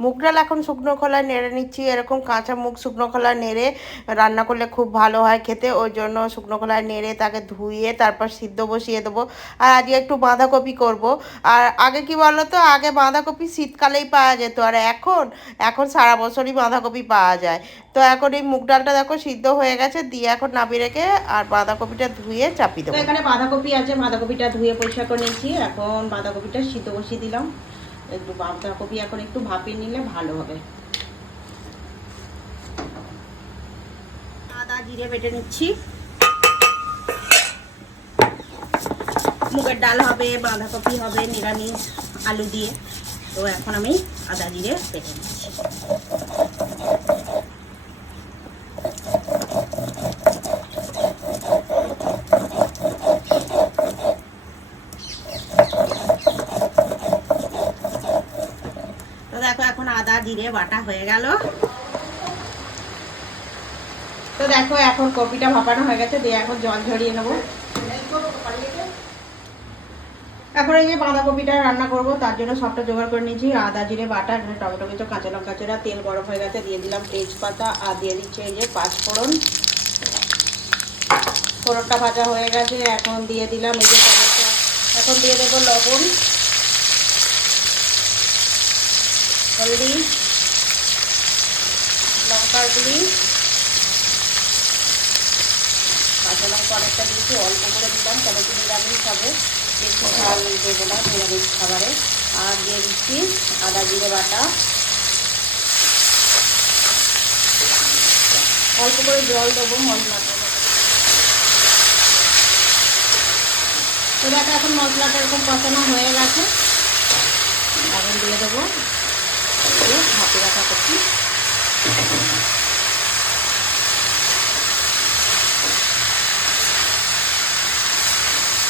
মুগ ডাল এখন শুকনো খোলায় নেড়ে নিচ্ছি এরকম কাঁচা মুগ শুকনো খোলায় নেড়ে রান্না করলে খুব ভালো হয় খেতে ওই জন্য শুকনো খোলায় নেড়ে তাকে ধুয়ে তারপর সিদ্ধ বসিয়ে দেবো। আর আজকে একটু বাঁধাকপি করব। আর আগে কি বলো তো আগে বাঁধাকপি শীতকালেই পাওয়া যেত আর এখন এখন সারা বছরই বাঁধাকপি পাওয়া যায়। তো এখন এই মুগ ডালটা দেখো সিদ্ধ হয়ে গেছে দিয়ে এখন নাবি রেখে আর বাঁধাকপিটা ধুয়ে চাপিয়ে তো দেবো। এখানে বাঁধাকপি আছে বাঁধাকপিটা ধুয়ে পরিষ্কার করে নিয়েছি এখন বাঁধাকপিটা সিদ্ধ বসিয়ে দিলাম। একটু বাঁধাকপি এখন একটু ভাপিয়ে নিলে ভালো হবে। আদা, জিরে বেটে নিচ্ছি। মুগের ডাল হবে, বাঁধাকপি হবে, নিরামিষ, আলু দিয়ে। তো এখন আমি আদা, জিরে বেটে নিচ্ছি তো দেখো এখন আদা, জিরে, বাটা হয়ে গেল। তো দেখো, এখন কপিটা ভাপানো হয়ে গেছে, দিয়ে এখন জল ঝরিয়ে নেব। এখন এই যে বাঁধাকপিটা রান্না করব, তার জন্য সবটা জোগাড় করে নিয়েছি। আদা, জিরে, বাটা এখানে টমেটো কিছু কাঁচা লঙ্কা চেরা, তেল গরম হয়ে গেছে, দিয়ে দিলাম তেজপাতা, আর দিয়ে দিচ্ছি এই যে পাঁচ ফোড়ন ফোড়নটা ভাজা হয়ে গেছে, এখন দিয়ে দিলাম এই যে টমেটো। এখন দিয়ে দেবো লবণ। হলদি লঙ্কার গুঁড়ি, কাঁচা লঙ্কা অনেকটা দিয়েছি, অল্প করে দিলাম কেন কি নিরামিষ হবে। বেশি ঝাল দেবো না নিরামিষ খাবারে। আর দিয়ে দিচ্ছি আদা জিরে বাটা। অল্প করে জল দেবো মশলাটা তো দেখো এখন মশলাটা এরকম কষানো হয়ে গেছে। এখন দিয়ে দেবো দিয়ে ভাপে রাখা করছি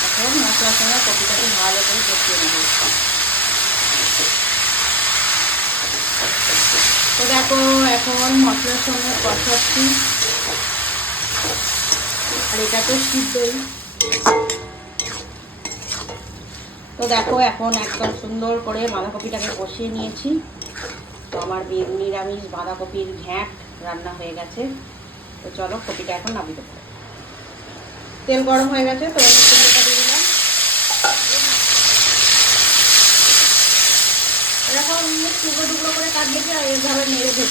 এখন মশলার সঙ্গে কপিটাকে ভালো করে কষিয়ে নেব তো দেখো এখন মশলার সঙ্গে কষাচ্ছি আর এটা তো সিদ্ধই তো দেখো এখন একদম সুন্দর করে বাঁধাকপিটাকে কষিয়ে নিয়েছি। তো আমার নিরামিষ বাঁধাকপির ঘ্যাঁট রান্না হয়ে গেছে। তো চলো কপিটা এখন নামিয়ে দেবো। তেল গরম হয়ে গেছে, তো এরকম টুকরো টুকরো করে আর এইভাবে ভেজে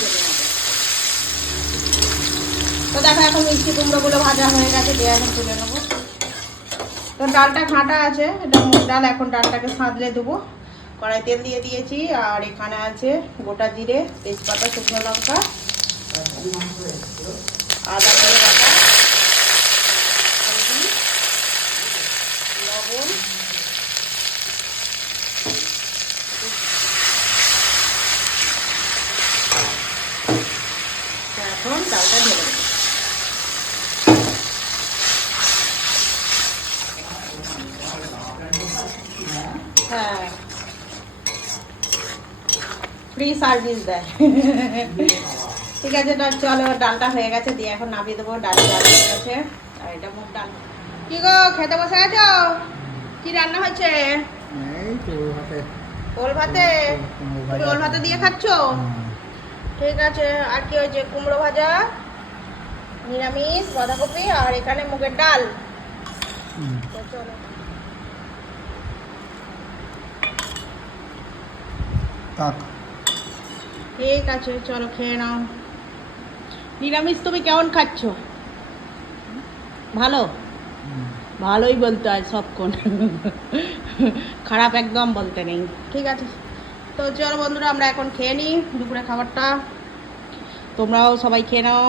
তো দেখো এখন মিষ্টি কুমড়োগুলো ভাজা হয়ে গেছে, দিয়ে এখন তুলে নেব। তো ডালটা ঘাঁটা আছে, এটা মুগ ডাল, এখন ডালটাকে সাঁতলে দেবো। কড়াই তেল দিয়ে দিয়েছি, আর এখানে আছে গোটা জিরে, তেজপাতা, শুকনো লঙ্কা, আদা বাটা লবণ এখন ডালটা ঢেলে দেবো হ্যাঁ। ফ্রি সার্ভিস দেয়। ঠিক আছে তো চলো ডালটা হয়ে গেছে দিয়ে এখন নামিয়ে দেবো ডাল ডাল হয়ে গেছে। আর এটা মুগ ডাল। কি গো খেতে বসে গেছো কি রান্না হচ্ছে? এই ওল ভাতে? ওল ভাতে দিয়ে খাচ্ছ? ঠিক আছে আর কি হয়েছে কুমড়ো ভাজা নিরামিষ বাঁধাকপি আর এখানে মুগের ডাল। চলো। তাক ঠিক আছে চলো খেয়ে নাও। নিরামিষ তুমি কেমন খাচ্ছ? ভালো? ভালোই বলতে হয় সবক্ষণ খারাপ একদম বলতে নেই। ঠিক আছে। তো চলো বন্ধুরা আমরা এখন খেয়ে নিই দুপুরে খাবারটা। তোমরাও সবাই খেয়ে নাও।